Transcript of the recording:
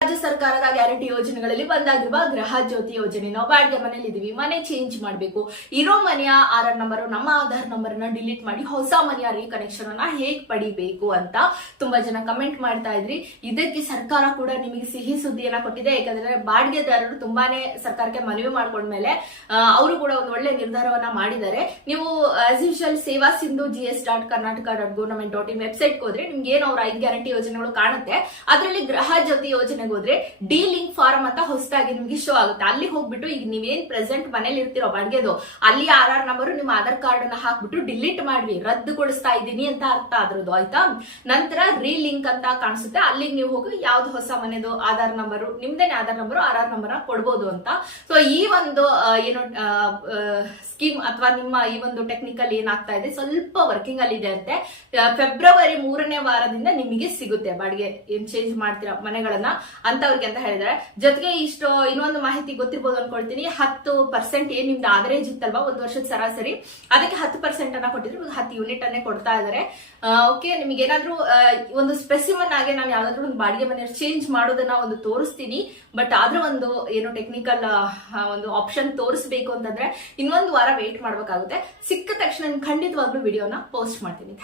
ರಾಜ್ಯ ಸರ್ಕಾರದ ಗ್ಯಾರಂಟಿ ಯೋಜನೆಗಳಲ್ಲಿ ಒಂದಾಗಿರುವ ಗೃಹ ಜ್ಯೋತಿ ಯೋಜನೆ. ನಾವು ಬಾಡಿಗೆ ಮನೇಲಿ ಇದೀವಿ. ಮನೆ ಚೇಂಜ್ ಮಾಡಬೇಕು. ಇರೋ ಮನೆಯ ಆರ್ ನಂಬರ್ ನಮ್ಮ ಆಧಾರ್ ನಂಬರ್ನ ಡಿಲೀಟ್ ಮಾಡಿ ಹೊಸ ಮನೆಯ ರೀಕನೆಕ್ಷನ್ ಅನ್ನ ಹೇಗ್ ಪಡಿಬೇಕು ಅಂತ ತುಂಬಾ ಜನ ಕಮೆಂಟ್ ಮಾಡ್ತಾ ಇದ್ರಿ. ಇದಕ್ಕೆ ಸರ್ಕಾರ ಕೂಡ ನಿಮಗೆ ಸಿಹಿ ಸುದ್ದಿಯನ್ನ ಕೊಟ್ಟಿದೆ. ಯಾಕಂದ್ರೆ ಬಾಡಿಗೆದಾರರು ತುಂಬಾನೇ ಸರ್ಕಾರಕ್ಕೆ ಮನವಿ ಮಾಡ್ಕೊಂಡ್ಮೇಲೆ ಅವರು ಕೂಡ ಒಂದು ಒಳ್ಳೆ ನಿರ್ಧಾರವನ್ನ ಮಾಡಿದ್ದಾರೆ. ನೀವು as usual Seva Sindhu G S dot Karnataka dot government dot in website ಹೋದ್ರೆ ನಿಮ್ಗೆ ಏನು ಅವ್ರ ಐದು ಗ್ಯಾರಂಟಿ ಯೋಜನೆಗಳು ಕಾಣುತ್ತೆ. ಅದರಲ್ಲಿ ಗೃಹ ಜ್ಯೋತಿ ಯೋಜನೆಗೆ ಹೋದ್ರೆ ಡಿ ಲಿಂಕ್ ಫಾರಂ ಅಂತ ಹೊಸದಾಗಿ ನಿಮ್ಗೆ ಶೋ ಆಗುತ್ತೆ. ಅಲ್ಲಿ ಹೋಗ್ಬಿಟ್ಟು ಈಗ ನೀವೇನ್ ಪ್ರೆಸೆಂಟ್ ಮನೇಲಿ ಇರ್ತಿರೋ ಬಾಡಿಗೆದು, ಅಲ್ಲಿ ಆರ್ ಆರ್ ನಂಬರ್ ನಿಮ್ಮ ಆಧಾರ್ ಕಾರ್ಡ್ ಅನ್ನ ಹಾಕ್ಬಿಟ್ಟು ಡಿಲೀಟ್ ಮಾಡ್ವಿ ರದ್ದುಗೊಳಿಸ್ತಾ ಇದ್ದೀನಿ ಅಂತ ಅರ್ಥ ಅದ್ರದ್ದು ಆಯ್ತಾ? ನಂತರ ರೀ ಲಿಂಕ್ ಅಂತ ಕಾಣಿಸುತ್ತೆ. ಅಲ್ಲಿಗೆ ನೀವು ಹೋಗಿ ಯಾವ್ದು ಹೊಸ ಮನೆದು ಆಧಾರ್ ನಂಬರ್ ನಿಮ್ದೇನೆ ಆಧಾರ್ ನಂಬರ್ ಆರ್ ನಂಬರ್ ಕೊಡ್ಬೋದು ಅಂತ. ಸೊ ಈ ಒಂದು ಏನು ಸ್ಕೀಮ್ ಅಥವಾ ನಿಮ್ಮ ಈ ಒಂದು ಟೆಕ್ನಿಕಲ್ ಏನಾಗ್ತಾ ಇದೆ, ಸ್ವಲ್ಪ ವರ್ಕಿಂಗ್ ಅಲ್ಲಿ ಇದೆ ಅಂತೆ. ಫೆಬ್ರವರಿ ಮೂರನೇ ವಾರದಿಂದ ನಿಮಗೆ ಸಿಗುತ್ತೆ. ಬಾಡಿಗೆ ಏನ್ ಚೇಂಜ್ ಮಾಡ್ತೀರಾ ಮನೆಗಳನ್ನ? ಅಂತವ್ರಿಗೆ ಅಂತ ಹೇಳಿದ್ದಾರೆ. ಜೊತೆಗೆ ಇಷ್ಟು ಇನ್ನೊಂದು ಮಾಹಿತಿ ಗೊತ್ತಿರ್ಬೋದು ಅನ್ಕೊಳ್ತೀನಿ. ಹತ್ತು ಪರ್ಸೆಂಟ್ ಏನ್ ನಿಮ್ದು ಆವರೇಜ್ ಇತ್ತಲ್ವಾ ಒಂದು ವರ್ಷದ ಸರಾಸರಿ? ಅದಕ್ಕೆ ಹತ್ತು ಪರ್ಸೆಂಟ್ ಅನ್ನ ಕೊಟ್ಟಿದ್ರು. ಹತ್ತು ಯೂನಿಟ್ ಅನ್ನೇ ಕೊಡ್ತಾ ಇದಾರೆ ಓಕೆ ನಿಮ್ಗೆ ಏನಾದ್ರೂ ಒಂದು ಸ್ಪೆಸಿಮನ್ ಆಗಿ ನಾನು ಯಾವ್ದಾದ್ರು ಒಂದು ಬಾಡಿಗೆ ಮನೆ ಚೇಂಜ್ ಮಾಡೋದನ್ನ ಒಂದು ತೋರಿಸ್ತೀನಿ. ಬಟ್ ಆದ್ರೂ ಒಂದು ಏನು ಟೆಕ್ನಿಕಲ್ ಒಂದು ಆಪ್ಷನ್ ತೋರಿಸ್ಬೇಕು ಅಂತಂದ್ರೆ ಇನ್ನೊಂದು ವಾರ ವೇಟ್ ಮಾಡ್ಬೇಕಾಗುತ್ತೆ. ಸಿಕ್ಕ ತಕ್ಷಣ ಖಂಡಿತವಾಗ್ಲೂ ವಿಡಿಯೋನ ಪೋಸ್ಟ್ ಮಾಡ್ತೀನಿ.